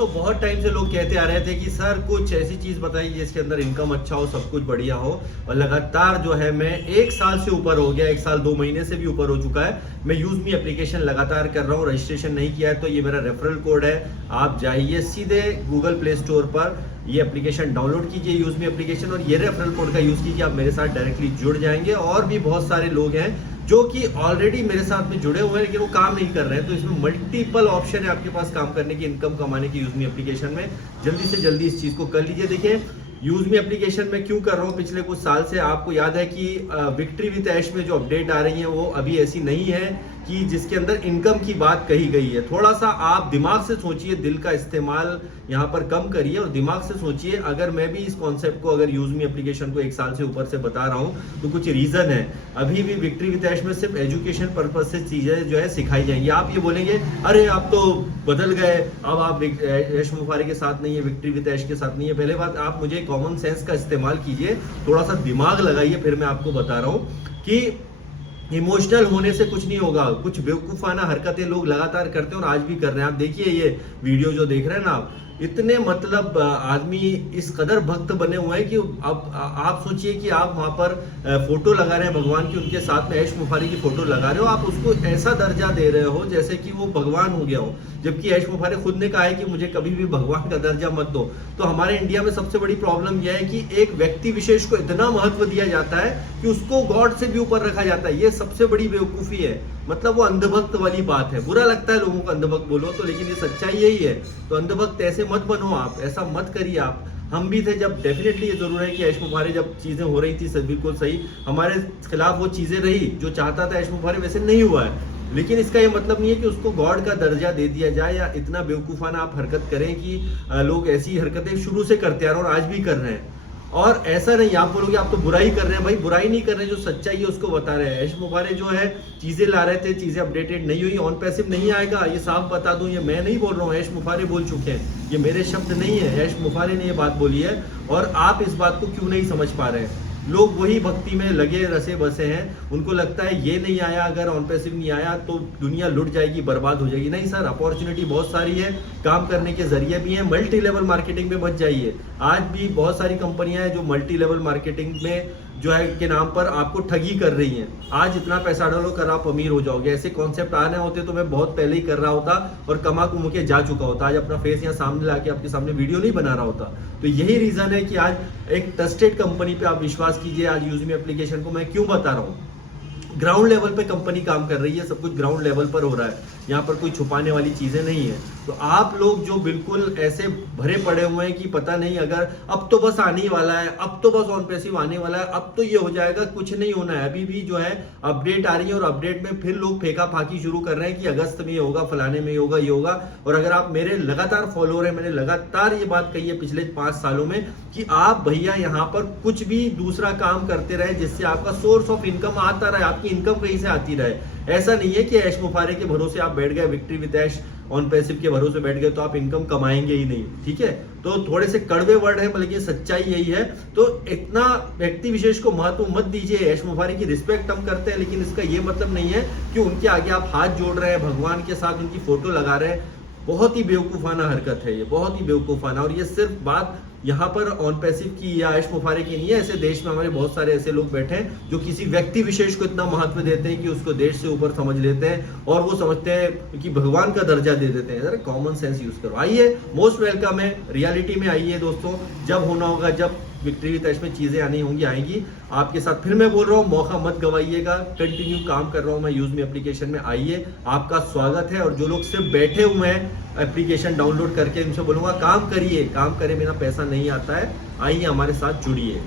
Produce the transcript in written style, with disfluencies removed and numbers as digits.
तो बहुत टाइम से लोग कहते आ रहे थे कि सर कुछ ऐसी चीज़ बताइए जिसके अंदर इनकम अच्छा हो, सब कुछ बढ़िया हो। और लगातार जो है मैं 1 साल से ऊपर हो गया, 1 साल 2 महीने से भी ऊपर हो चुका है, मैं यूज़मी एप्लीकेशन लगातार कर रहा हूँ। रजिस्ट्रेशन नहीं किया है तो ये मेरा रेफरल कोड है, आप जाइए सीधे गूगल प्ले स्टोर पर, ये एप्लीकेशन डाउनलोड कीजिए यूज़मी एप्लीकेशन, और ये रेफरल कोड का यूज़ कीजिए। आप मेरे साथ डायरेक्टली जुड़ जाएंगे। और भी बहुत सारे लोग हैं जो कि ऑलरेडी मेरे साथ में जुड़े हुए हैं लेकिन वो काम नहीं कर रहे हैं। तो इसमें मल्टीपल ऑप्शन है आपके पास काम करने की, इनकम कमाने की यूज़मी एप्लीकेशन में। जल्दी से जल्दी इस चीज़ को कर लीजिए। देखिए यूज़मी एप्लीकेशन में क्यों कर रहा हूँ, पिछले कुछ साल से आपको याद है कि विक्ट्री विद ऐश में जो अपडेट आ रही है वो अभी ऐसी नहीं है कि जिसके अंदर इनकम की बात कही गई है। थोड़ा सा आप दिमाग से सोचिए, दिल का इस्तेमाल यहाँ पर कम करिए और दिमाग से सोचिए। अगर मैं भी इस कॉन्सेप्ट को, अगर यूज़मी एप्लीकेशन को 1 साल से ऊपर से बता रहा हूँ तो कुछ रीजन है। अभी भी विक्ट्री विद ऐश में सिर्फ एजुकेशन पर्पज से चीजें जो है सिखाई जाएंगी। आप ये बोलेंगे अरे आप तो बदल गए, अब आप ऐश मुफारे के साथ नहीं है, विक्ट्री विद ऐश के साथ नहीं है। पहले बात, आप मुझे कॉमन सेंस का इस्तेमाल कीजिए, थोड़ा सा दिमाग लगाइए, फिर मैं आपको बता रहा हूँ कि इमोशनल होने से कुछ नहीं होगा। कुछ बेवकूफाना हरकतें लोग लगातार करते हैं और आज भी कर रहे हैं। आप देखिए ये वीडियो जो देख रहे हैं ना आप, इतने मतलब आदमी इस कदर भक्त बने हुए हैं कि अब आप सोचिए कि आप वहां पर फोटो लगा रहे हैं भगवान की, उनके साथ में ऐश मुफारी की फोटो लगा रहे हो, आप उसको ऐसा दर्जा दे रहे हो जैसे कि वो भगवान हो गया हो। जबकि ऐश मुफारी खुद ने कहा है कि मुझे कभी भी भगवान का दर्जा मत दो। तो हमारे इंडिया में सबसे बड़ी प्रॉब्लम यह है कि एक व्यक्ति विशेष को इतना महत्व दिया जाता है कि उसको गॉड से भी ऊपर रखा जाता है। ये सबसे बड़ी बेवकूफी है, मतलब वो अंधभक्त वाली बात है। बुरा लगता है लोगों को अंधभक्त बोलो तो, लेकिन ये सच्चाई यही है। तो अंधभक्त ऐसे मत बनो, आप ऐसा मत करिए। आप, हम भी थे जब, डेफिनेटली ये जरूर है कि ऐश मुफारे जब चीजें हो रही थी सब बिल्कुल सही, हमारे खिलाफ वो चीजें रही, जो चाहता था ऐश मुफारे वैसे नहीं हुआ है। लेकिन इसका ये मतलब नहीं है कि उसको गॉड का दर्जा दे दिया जाए या इतना बेवकूफाना आप हरकत करें कि लोग ऐसी हरकतें शुरू से करते आ रहे हैं और आज भी कर रहे हैं। और ऐसा नहीं आप बोलोगे आप तो बुराई कर रहे हैं, भाई बुराई नहीं कर रहे, जो सच्चाई है उसको बता रहे हैं। ऐश मुफारे जो है चीजें ला रहे थे, चीजें अपडेटेड नहीं हुई, ऑन पैसिव नहीं आएगा, ये साफ बता दूं। ये मैं नहीं बोल रहा हूँ, ऐश मुफारे बोल चुके हैं, ये मेरे शब्द नहीं है, ऐश मुफारे ने ये बात बोली है। और आप इस बात को क्यों नहीं समझ पा रहे हैं? लोग वही भक्ति में लगे रसे बसे हैं, उनको लगता है ये नहीं आया, अगर ऑन पैसिव नहीं आया तो दुनिया लुट जाएगी, बर्बाद हो जाएगी। नहीं सर, अपॉर्चुनिटी बहुत सारी है, काम करने के जरिए भी है। मल्टी लेवल मार्केटिंग में मत जाइए। आज भी बहुत सारी कंपनियां हैं जो मल्टी लेवल मार्केटिंग में जो है के नाम पर आपको ठगी कर रही हैं। आज इतना पैसा डालो कर आप अमीर हो जाओगे, ऐसे कॉन्सेप्ट आने होते तो मैं बहुत पहले ही कर रहा होता और कमा कुम के जा चुका होता। आज अपना फेस यहाँ सामने लाके आपके सामने वीडियो नहीं बना रहा होता। तो यही रीजन है कि आज एक ट्रस्टेड कंपनी पे आप विश्वास कीजिए। आज यूज़मी एप्लीकेशन को मैं क्यों बता रहा हूँ, ग्राउंड लेवल पे कंपनी काम कर रही है, सब कुछ ग्राउंड लेवल पर हो रहा है, यहाँ पर कोई छुपाने वाली चीजें नहीं है। तो आप लोग जो बिल्कुल ऐसे भरे पड़े हुए हैं कि पता नहीं, अगर अब तो बस आने ही वाला है, अब तो बस ऑन पैसिव आने वाला है, अब तो ये हो जाएगा, कुछ नहीं होना है। अभी भी जो है अपडेट आ रही है और अपडेट में फिर लोग फेंका फाकी शुरू कर रहे हैं कि अगस्त में ये होगा, फलाने में ये होगा, ये होगा। और अगर आप मेरे लगातार फॉलोअर हैं, मैंने लगातार ये बात कही है पिछले 5 सालों में कि आप भैया यहाँ पर कुछ भी दूसरा काम करते रहे जिससे आपका सोर्स ऑफ इनकम आता रहे, आपकी इनकम कहीं से आती रहे। ऐसा नहीं है कि ऐश मुफारे के भरोसे आप बैठ गए, victory with ash on passive के भरोसे बैठ गए तो आप इनकम कमाएंगे ही नहीं। ठीक है, तो थोड़े से कड़वे वर्ड है, लेकिन सच्चाई यही है। तो इतना व्यक्ति विशेष को महत्व मत दीजिए। ऐश मुफारे की रिस्पेक्ट हम करते हैं, लेकिन इसका ये मतलब नहीं है कि उनके आगे आप हाथ जोड़ रहे हैं, भगवान के साथ उनकी फोटो लगा रहे हैं। बहुत ही बेवकूफाना हरकत है ये, बहुत ही बेवकूफाना। और ये सिर्फ बात यहाँ पर ऑन पैसिव की या ऐश मुफारे की नहीं है। ऐसे देश में हमारे बहुत सारे ऐसे लोग बैठे हैं जो किसी व्यक्ति विशेष को इतना महत्व देते हैं कि उसको देश से ऊपर समझ लेते हैं और वो समझते हैं कि भगवान का दर्जा दे देते हैं। जरा कॉमन सेंस यूज करो। आइए, मोस्ट वेलकम है, रियलिटी में आइए दोस्तों। जब होना होगा, जब विक्ट्री विद ऐश में चीजें आनी होंगी, आएंगी आपके साथ। फिर मैं बोल रहा हूँ, मौका मत गवाइएगा, कंटिन्यू काम कर रहा हूँ मैं यूज़मी एप्लीकेशन में। आइए, आपका स्वागत है। और जो लोग सिर्फ बैठे हुए हैं एप्लीकेशन डाउनलोड करके, उनसे बोलूंगा काम करिए, काम करें, मेरा पैसा नहीं आता है, आइए हमारे साथ जुड़िए।